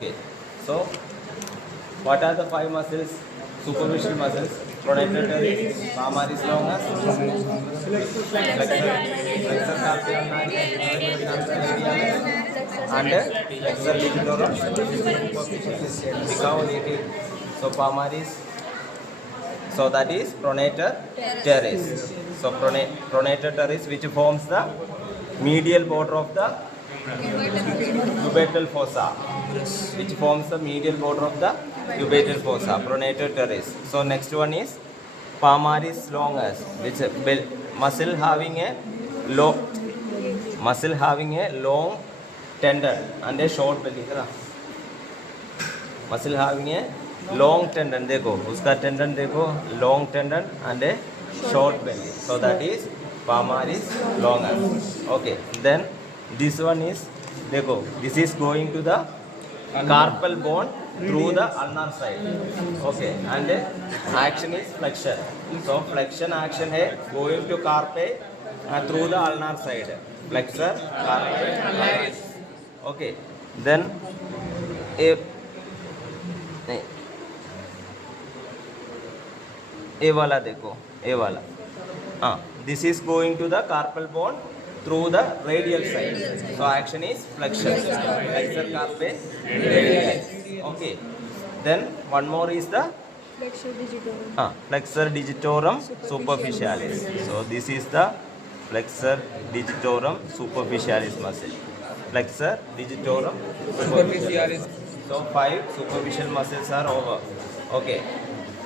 Okay. So, what are the five muscles? Superficial muscles. Pronator teres, palmaris longus, flexor carpi ulnaris, flexor carpi radialis, and flexor digitorum superficialis. We count 18. So, palmaris. So that is pronator teres. So pronator teres, which forms the medial border of the cubital fossa, which forms the medial border of the cubital fossa, pronator teres. So next one is palmaris longus, which muscle having a long tendon and a short belly. Muscle having a long tendon, देखो उसका tendon देखो, long tendon and a short belly. So that is palmaris longus. Okay, then this one is, देखो, this is going to the carpal bone through the ulnar side. Okay, and action is flexion. So flexion action है going to carpi through the ulnar side. Flexor carpi ulnaris. Okay, then a ये वाला देखो, ये वाला, हाँ, this is going to the carpal bone through the radial side. So action is flexion, flexor carpi radialis. Okay, then one more is the flexor digitorum superficialis. So this is the flexor digitorum superficialis muscle. Flexor digitorum superficialis. So 5 superficial muscles are over. Okay.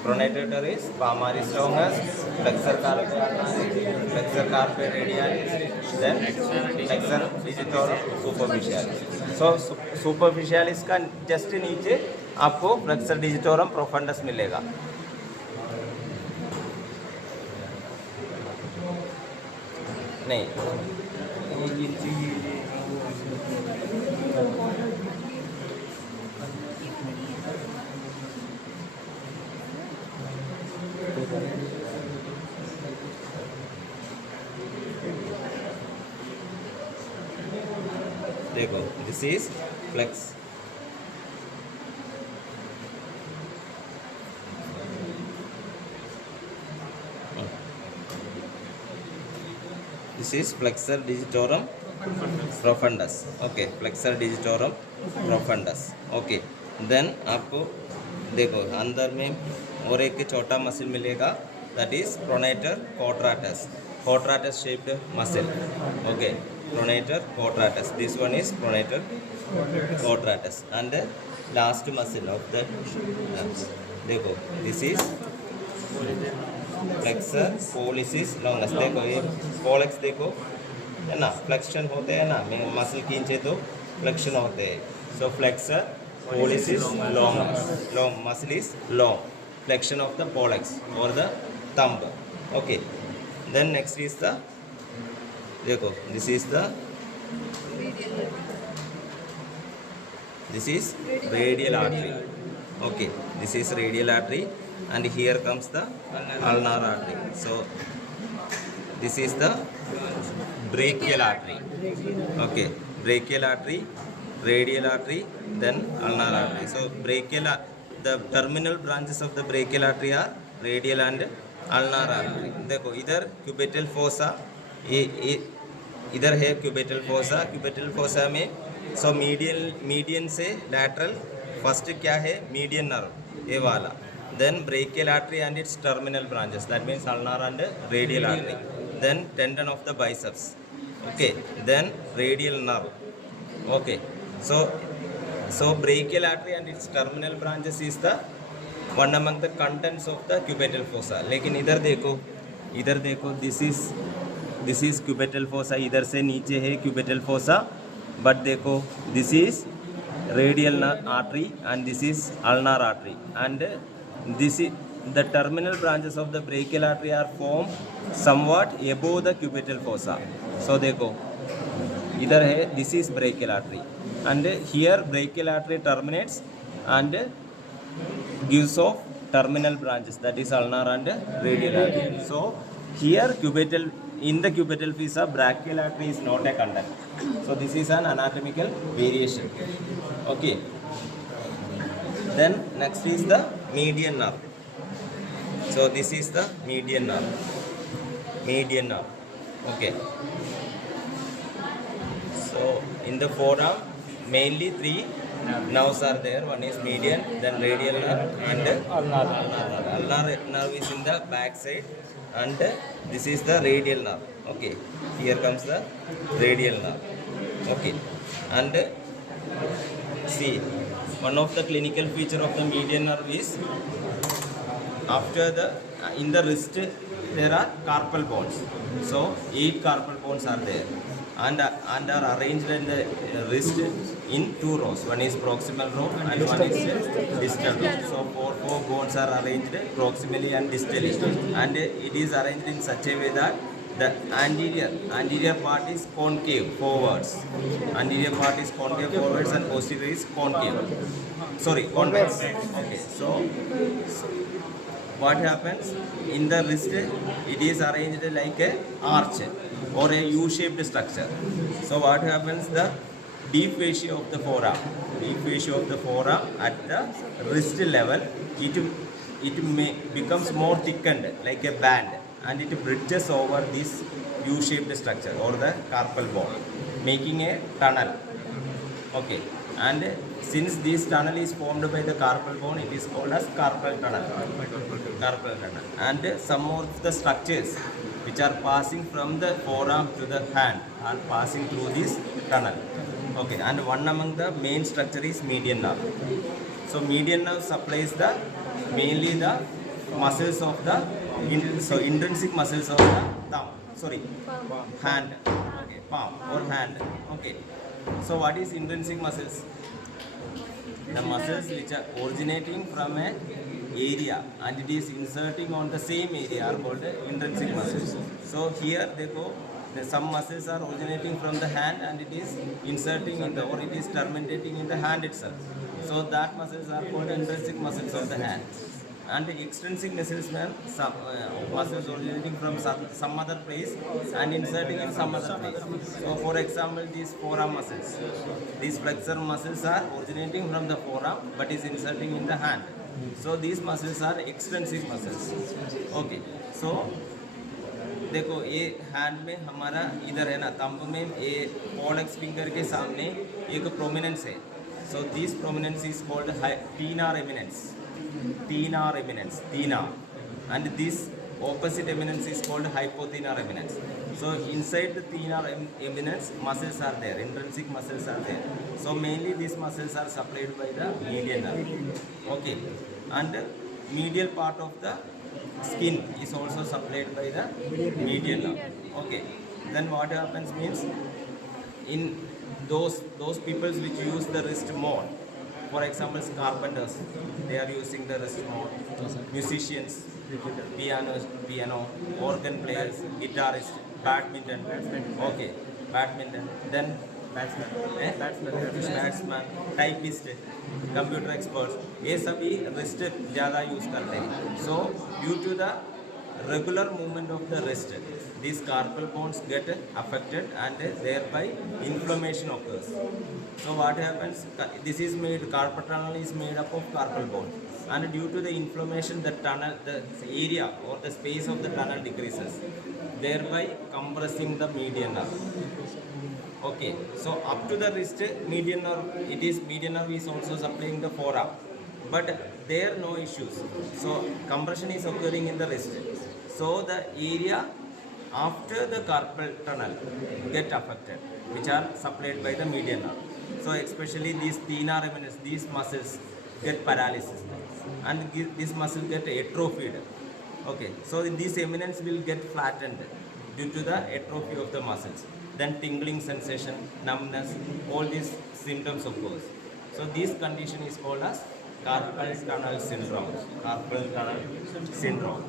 Pronator teres, palmaris longus, flexor carpi ulnaris, flexor carpi radialis, then flexor digitorum superficialis. So superficialis का just नीचे आपको flexor digitorum profundus मिलेगा. नहीं, देखो, this is flex. This is flexor digitorum profundus. Okay, flexor digitorum profundus. Okay, then आपको देखो अंदर में और एक छोटा मसल मिलेगा, that is pronator quadratus. Quadratus shaped muscle. Okay, pronator quadratus. This one is pronator quadratus. And the last muscle of the देखो, this is flexor pollicis longus. देखो ये pollex देखो है ना, flexion होते हैं ना, मसल खींचे तो flexion होते हैं. So flexor pollicis longus. Long muscle is long. Flexion of the pollex or the thumb. Okay. Then next is the, देखो, this is radial artery. Okay, this is radial artery, and here comes the ulnar artery. So this is the brachial artery. Okay, brachial artery, radial artery, then ulnar artery. So the terminal branches of the brachial artery are radial and ulnar artery. देखो इधर cubital fossa, इधर है cubital fossa में so median से lateral first क्या है, median nerve ये वाला, then brachial artery and its terminal branches, that means ulnar and radial artery, then tendon of the biceps. Okay, then radial nerve. Okay, so brachial artery and its terminal branches is the one among the contents of the cubital fossa. लेकिन इधर देखो, this is cubital fossa, इधर से नीचे है cubital fossa, but देखो, this is radial artery and this is ulnar artery, and this is the terminal branches of the brachial artery are formed somewhat above the cubital fossa. So देखो इधर है, this is brachial artery, and here brachial artery terminates and gives off terminal branches, that is ulnar and radial artery. So here in the cubital fossa brachial artery is not a content. So this is an anatomical variation. Okay, Then next is the median nerve. So this is the median nerve. Median nerve. Okay. So in the forearm, mainly three nerves are there. One is median, then radial nerve, and ulnar nerve. Ulnar nerve is in the back side, and this is the radial nerve. Okay. Here comes the radial nerve. Okay. And see, one of the clinical feature of the median nerve is after the in the wrist there are carpal bones. So 8 carpal bones are there and are arranged in the wrist in 2 rows. One is proximal row and one is distal row. So four bones are arranged proximally and distally, and it is arranged in such a way that the anterior part is concave forwards. Anterior part is concave forwards and posterior is concave. Sorry, convex. Okay, so what happens in the wrist, it is arranged like a arch or a U-shaped structure. So what happens, the deep fascia of the forearm at the wrist level, it may becomes more thickened like a band, and it bridges over this U-shaped structure or the carpal bone, making a tunnel. Okay, and since this tunnel is formed by the carpal bone, it is called as carpal tunnel. And some of the structures which are passing from the forearm to the hand are passing through this tunnel. Okay, and one among the main structure is median nerve. So median nerve supplies the mainly the muscles of the intrinsic muscles of the hand. Okay, palm or hand. Okay, so what is intrinsic muscles? The muscles which are originating from a area and it is inserting on the same area are called intrinsic muscles. So here they go, some muscles are originating from the hand and it is inserting in the, or it is terminating in the hand itself. So that muscles are called intrinsic muscles of the hand. And the extrinsic muscles mean some muscles originating from some other place and inserting in some other place. So for example, these forearm muscles, these flexor muscles are originating from the forearm but is inserting in the hand. So these muscles are extrinsic muscles. Okay, so देखो ये hand में हमारा इधर है ना, thumb में ये पोलेक्स finger के सामने एक प्रोमिनेंस है. So this prominence is called thenar eminence. And this opposite eminence is called hypothenar eminence. So inside the thenar eminence, muscles are there, intrinsic muscles are there. So mainly these muscles are supplied by the median nerve. Okay, and medial part of the skin is also supplied by the median nerve. Okay, then what happens means in those people which use the wrist more, for example carpenters, they are using the wrist more, musicians, piano, organ players, guitarists, badminton, then batsman, typist, computer experts, ये सभी wrist ज़्यादा use करते हैं. So due to the regular movement of the wrist, these carpal bones get affected and thereby inflammation occurs. So what happens, this is made, carpal tunnel is made up of carpal bone, and due to the inflammation, the area or the space of the tunnel decreases, thereby compressing the median nerve. Okay, so up to the wrist, median nerve is also supplying the forearm, but there are no issues. So compression is occurring in the wrist. So the area after the carpal tunnel get affected, which are supplied by the median nerve. So especially these thenar eminence, these muscles get paralysis, and this muscle get atrophied. Okay, so these eminence will get flattened due to the atrophy of the muscles. Then tingling sensation, numbness, all these symptoms occurs. So this condition is called as carpal tunnel syndrome.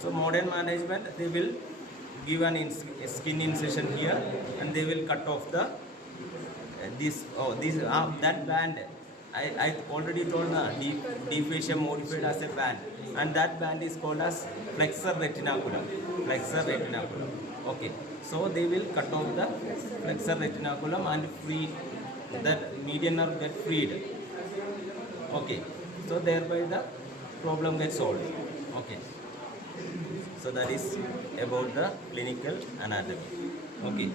So modern management, they will give an skin incision here and they will cut off the that band. I already told deep fascia modified as a band, and that band is called as flexor retinaculum. Okay, so they will cut off the flexor retinaculum and free that median nerve get freed. Okay, so thereby the problem gets solved. Okay, so that is about the clinical anatomy. Okay.